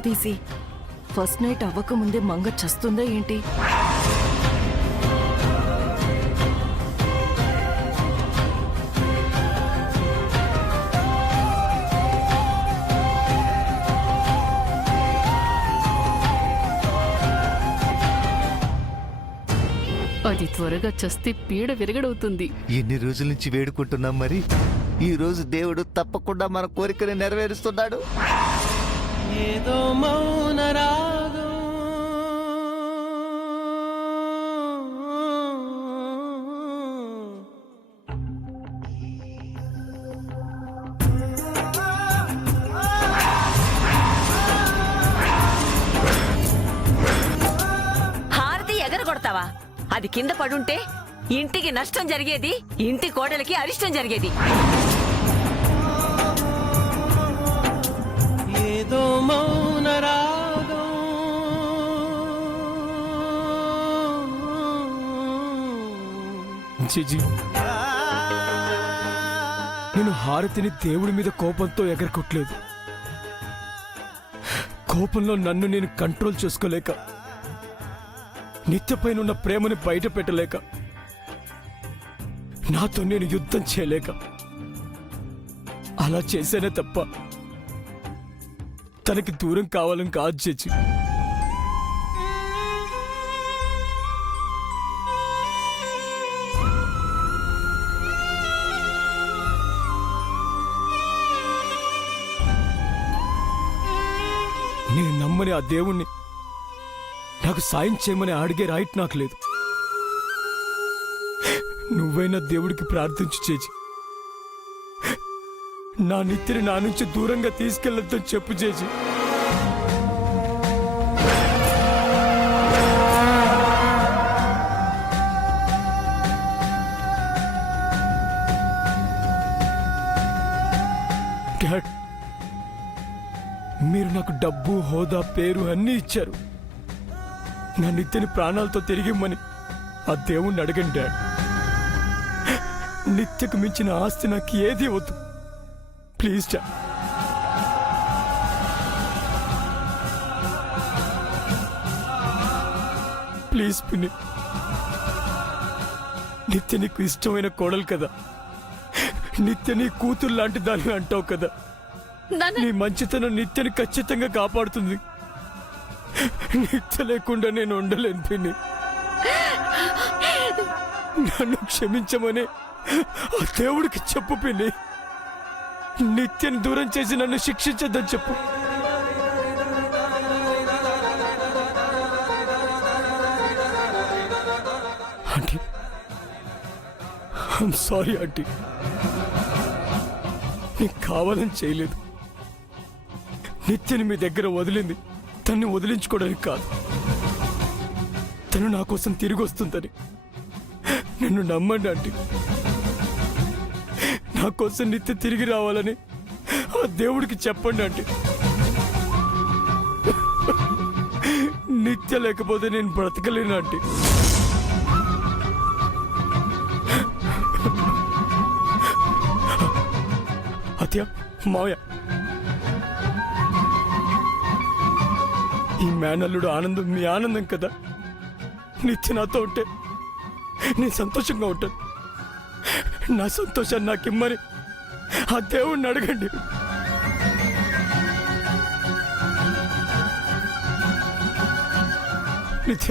కొంపదీసి first night అవ్వకముందే మంగ చస్తుందా ఏంటి? అది త్వరగా చస్తే పీడ విరగడవుతుంది. ఎన్ని రోజుల నుంచి వేడుకుంటున్నాం, మరి ఈ రోజు దేవుడు తప్పకుండా మన కోరికను నెరవేరుస్తున్నాడు. ఏదో మౌన రాగం హారతి ఎగరగొడతావా? అది కింద పడుంటే ఇంటికి నష్టం జరిగేది, ఇంటి కోడలికి అరిష్టం జరిగేది. ఏదో మౌన రాగం జీజీ, నేను హారతిని దేవుడి మీద కోపంతో ఎగరకొట్టలేదు. కోపంలో నన్ను నేను కంట్రోల్ చేసుకోలేక, నిత్యపైన ఉన్న ప్రేమని బయట పెట్టలేక, నాతో నేను యుద్ధం చేయలేక అలా చేశానే తప్ప తనకి దూరం కావాలని కాదు చేచి. నేను నమ్మని ఆ దేవుణ్ణి నాకు సాయం చేయమని అడిగే రైట్ నాకు లేదు. నువ్వైనా దేవుడికి ప్రార్థించి చేచి నా నిత్యని నా నుంచి దూరంగా తీసుకెళ్లొద్దని చెప్పు చేచి. డాడ్, మీరు నాకు డబ్బు, హోదా, పేరు అన్నీ ఇచ్చారు. నా నిత్యని ప్రాణాలతో తిరిగిమ్మని ఆ దేవుణ్ణి అడగండి డాడ్. నిత్యకు మించిన ఆస్తి నాకు ఏది వద్దు. Please dad. ప్లీజ్ పిన్ని. నిత్య నీకు ఇష్టమైన కోడలు కదా, నిత్య నీ కూతురు లాంటి దాన్ని అంటావు కదా. నీ మంచితనం నిత్యని ఖచ్చితంగా కాపాడుతుంది. నిత్య లేకుండా నేను ఉండలేను పిన్ని. నన్ను క్షమించమని ఆ దేవుడికి చెప్పు పిన్ని. నిత్యని దూరం చేసి నన్ను శిక్షించద్దని చెప్పు. Aunty, I'm sorry aunty. నీకు కావాలని చేయలేదు. నిత్యని మీ దగ్గర వదిలింది తన్ని వదిలించుకోవడానికి కాదు, తను నా కోసం తిరిగి వస్తుందని. నన్ను నమ్మండి ఆంటీ. నా కోసం నిత్య తిరిగి రావాలని ఆ దేవుడికి చెప్పండి ఆంటీ. నిత్య లేకపోతే నేను బ్రతకలేను ఆంటీ. అత్య, మావయ్య, ఈ మేనల్లుడు ఆనందం మీ ఆనందం కదా. నిత్య నాతో ఉంటే నేను సంతోషంగా ఉంటాను. నా సంతోషాన్ని నాకు ఇమ్మని ఆ దేవుణ్ణి అడగండి. నిత్య,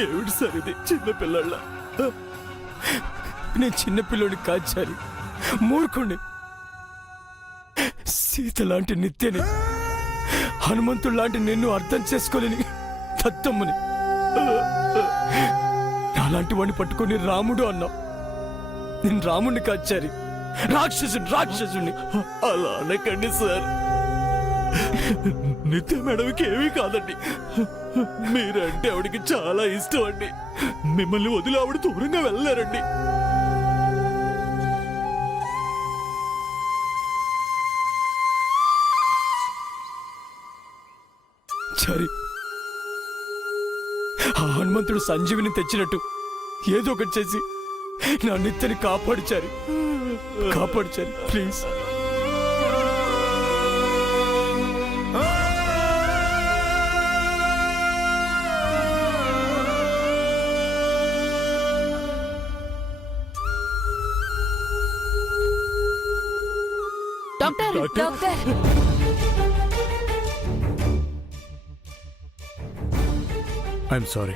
ఏమిటి సార్ ఇది? చిన్నపిల్లళ్ళ నేను చిన్నపిల్లని కాచాలి, మూర్ఖుణ్ణి. సీత లాంటి నిత్యని, హనుమంతుడు లాంటి నిన్ను అర్థం చేసుకోలేని దత్తమ్మని, నాలాంటి వాడిని పట్టుకొని రాముడు అన్నావు. నేను రాముడిని కాచారి, రాక్షసుని. అలా అనకండి సార్. నిత్య మేడంకి ఏమీ కాదండి. మీరంటే ఆవిడకి చాలా ఇష్టం అండి. మిమ్మల్ని వదిలి ఆవిడ దూరంగా వెళ్ళారండి. సరే, ఆ హనుమంతుడు సంజీవిని తెచ్చినట్టు ఏదో ఒకటి చేసి నా నిత్యని కాపాడుచారు please. Doctor doctor I'm sorry,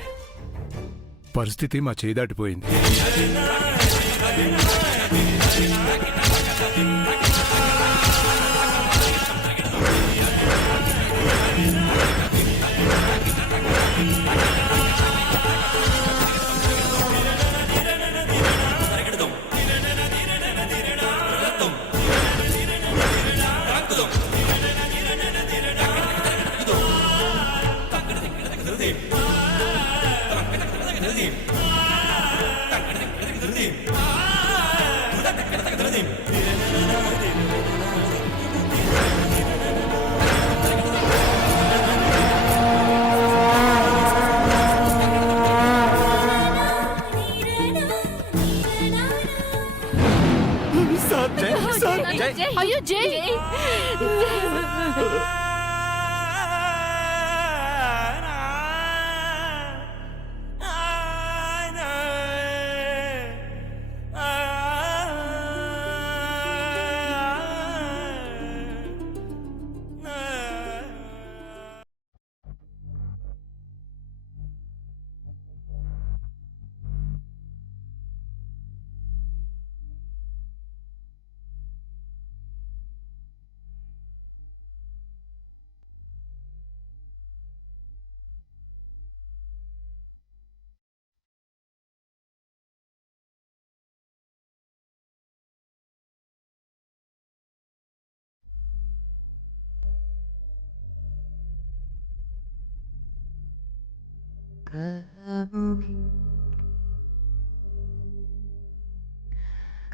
పరిస్థితి మా చేయి దాటిపోయింది. అయ్యో జై,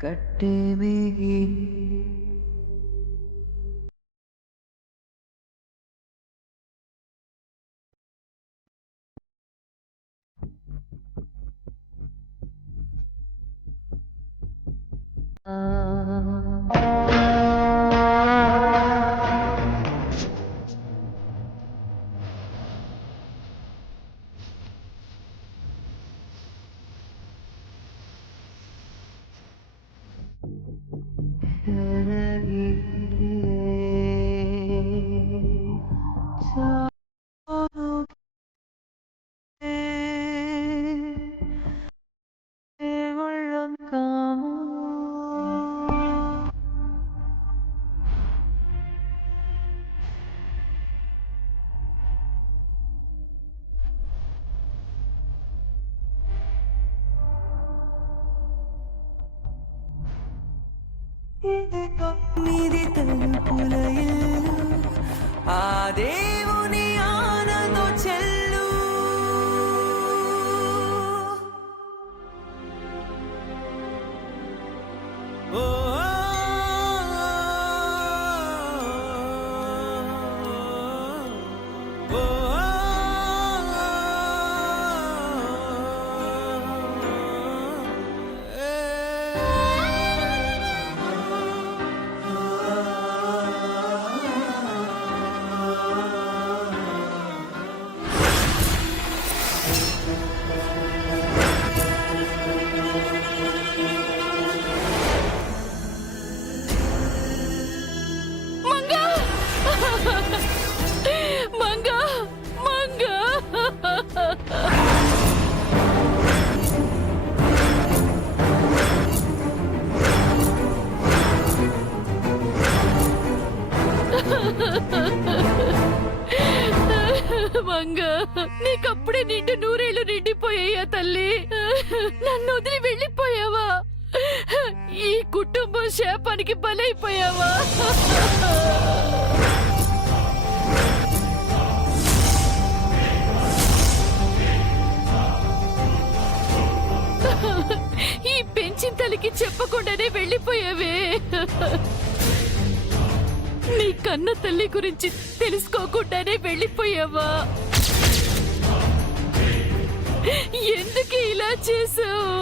कट्टे में ही ఆ దేవుని ఆనతో చెల్లు ఓ మంగ, నీకప్పుడే నిండు నూరేళ్లు నిండిపోయాయా తల్లి? నన్ను వదిలి వెళ్ళిపోయావా? ఈ కుటుంబం శాపానికి బలైపోయావా? ఈ పెంచిన తల్లికి చెప్పకుండానే వెళ్ళిపోయావే. నీ కన్న తల్లి గురించి తెలుసుకోకుండానే వెళ్ళిపోయావా? ఎందుకు ఇలా చేసావు?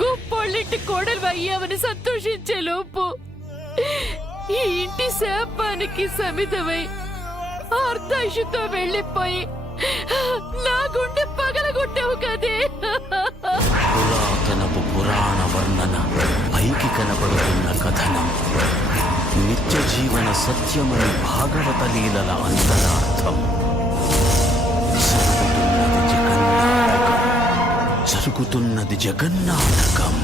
గొప్పోళ్ళింటి కోడలు అయ్యావని సంతోషించే లోపు ఈ ఇంటి శాపానికి సమితమై అర్ధాయుషుతో వెళ్ళిపోయి నా గుండె పగలగొట్టావు కదే. పురాతనపు పురాణ వర్ణన, పైకి కనపడుతున్న కథనం, నిత్య జీవన సత్యమని భాగవత లీలల అంతరార్థం. జరుగుతున్నది జగన్నాటకం.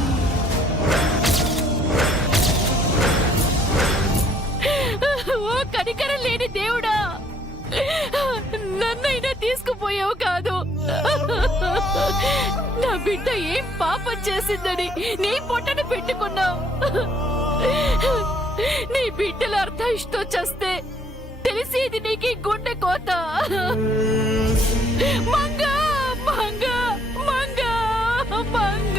ఓ కనికరం లేని దేవుడా, నన్నైనా తీసుకుపోయావు కాదు. నా బిడ్డ ఏం పాపం చేసిందని నీ పొట్టను పెట్టుకున్నావు. నీ బిడ్డల అర్ధాయిష్తో చస్తే తెలిసేది నీకు గుండె కోత. మంగ మంగ మంగ మంగ.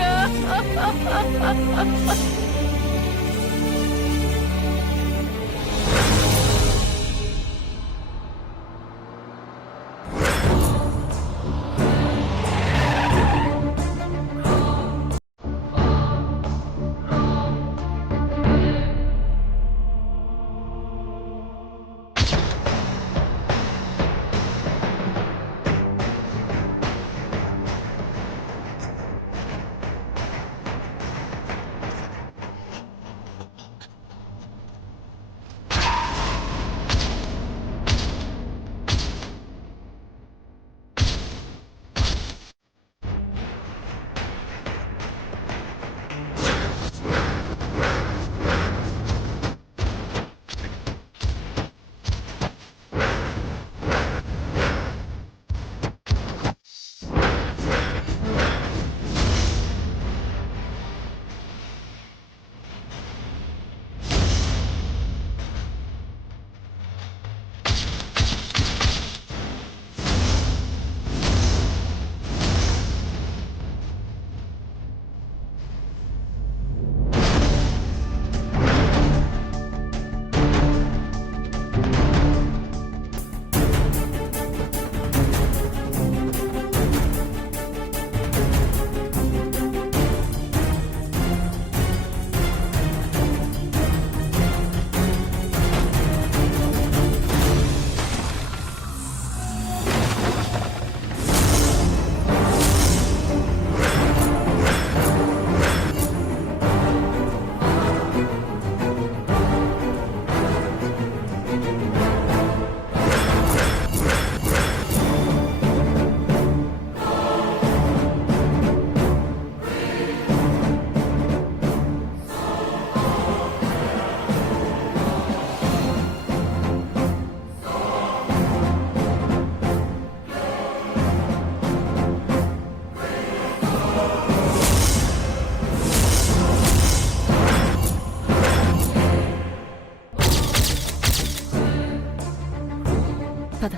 పద.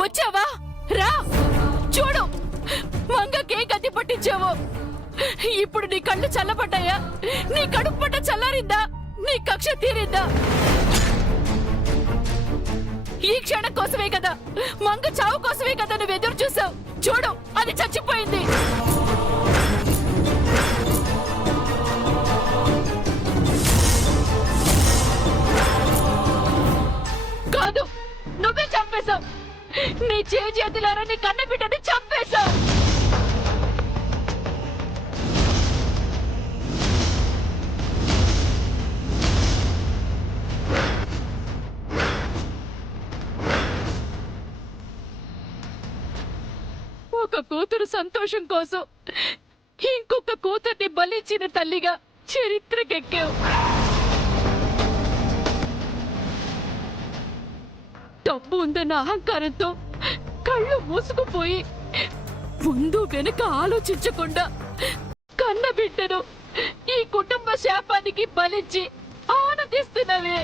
వచ్చావా? రా, చూడు మంగకే గతి పట్టించావు. ఇప్పుడు నీ కళ్ళు చల్లబడ్డాయా? నీ కడుపు పట్ట చల్లారిందా? నీ కక్ష తీరిందా? ఈ క్షణం కోసమే కదా, మంగ చావు కోసమే కదా నువ్వు ఎదురు చూసావు. చూడు, అది చచ్చిపోయింది. కాదు, నువ్వే చంపేశావు. నీ చేతులారా నీ కన్న బిడ్డని చంపేశావు. ఒక కూతురు సంతోషం కోసం ఇంకొక కూతుర్ని బలిచ్చిన తల్లిగా చరిత్రకెక్కావు. డబ్బు ఉందన్న అహంకారంతో కళ్ళు మూసుకుపోయి ముందు వెనుక ఆలోచించకుండా కన్న బిడ్డను ఈ కుటుంబ శాపానికి బలించి ఆనందిస్తున్నవే.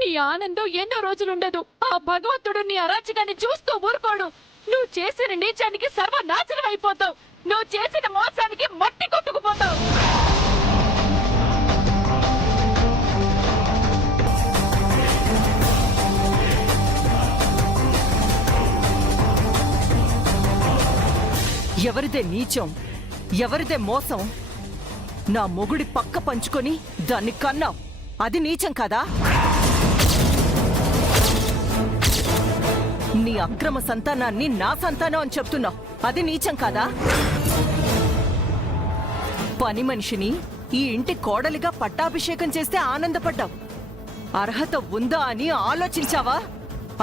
నీ ఆనందం ఎన్నో రోజులుండదు. ఆ భగవంతుడు నీ అరాచకాన్ని చూస్తూ ఊరుకోడు. నువ్వు చేసిన నీచానికి సర్వనాశనం అయిపోతావు. నువ్వు చేసిన మోసానికి మట్టి కొట్టుకుపోతావు. ఎవరిదే నీచం, ఎవరిదే మోసం? నా మొగుడి పక్క పంచుకొని దాన్ని కన్నావు, అది నీచం కదా? నీ అక్రమ సంతానాన్ని నా సంతానం అని చెప్తున్నావు, అది నీచం కదా? పని మనిషిని ఈ ఇంటి కోడలిగా పట్టాభిషేకం చేస్తే ఆనందపడ్డావు, అర్హత ఉందా అని ఆలోచించావా?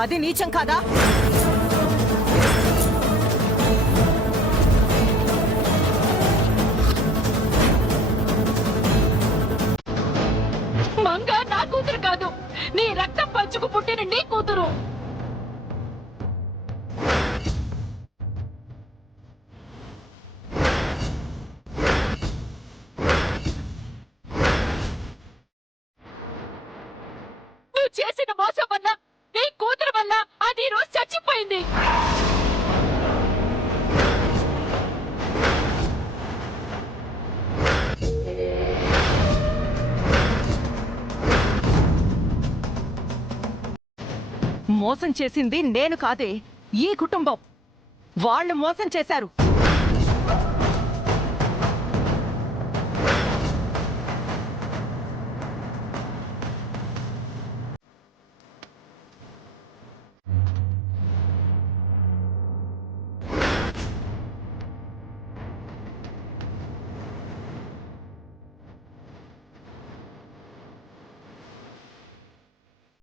అది నీచం కాదా? మంగ నా కూతురు కాదు, నీ రక్తం పంచుకు పుట్టిన నీ కూతురు. నువ్వు చేసిన మోసం వల్ల, నీ కూతురు వల్ల అది ఈ రోజు చచ్చిపోయింది. మోసం చేసింది నేను కాదే, ఈ కుటుంబం. వాళ్ళు మోసం చేశారు.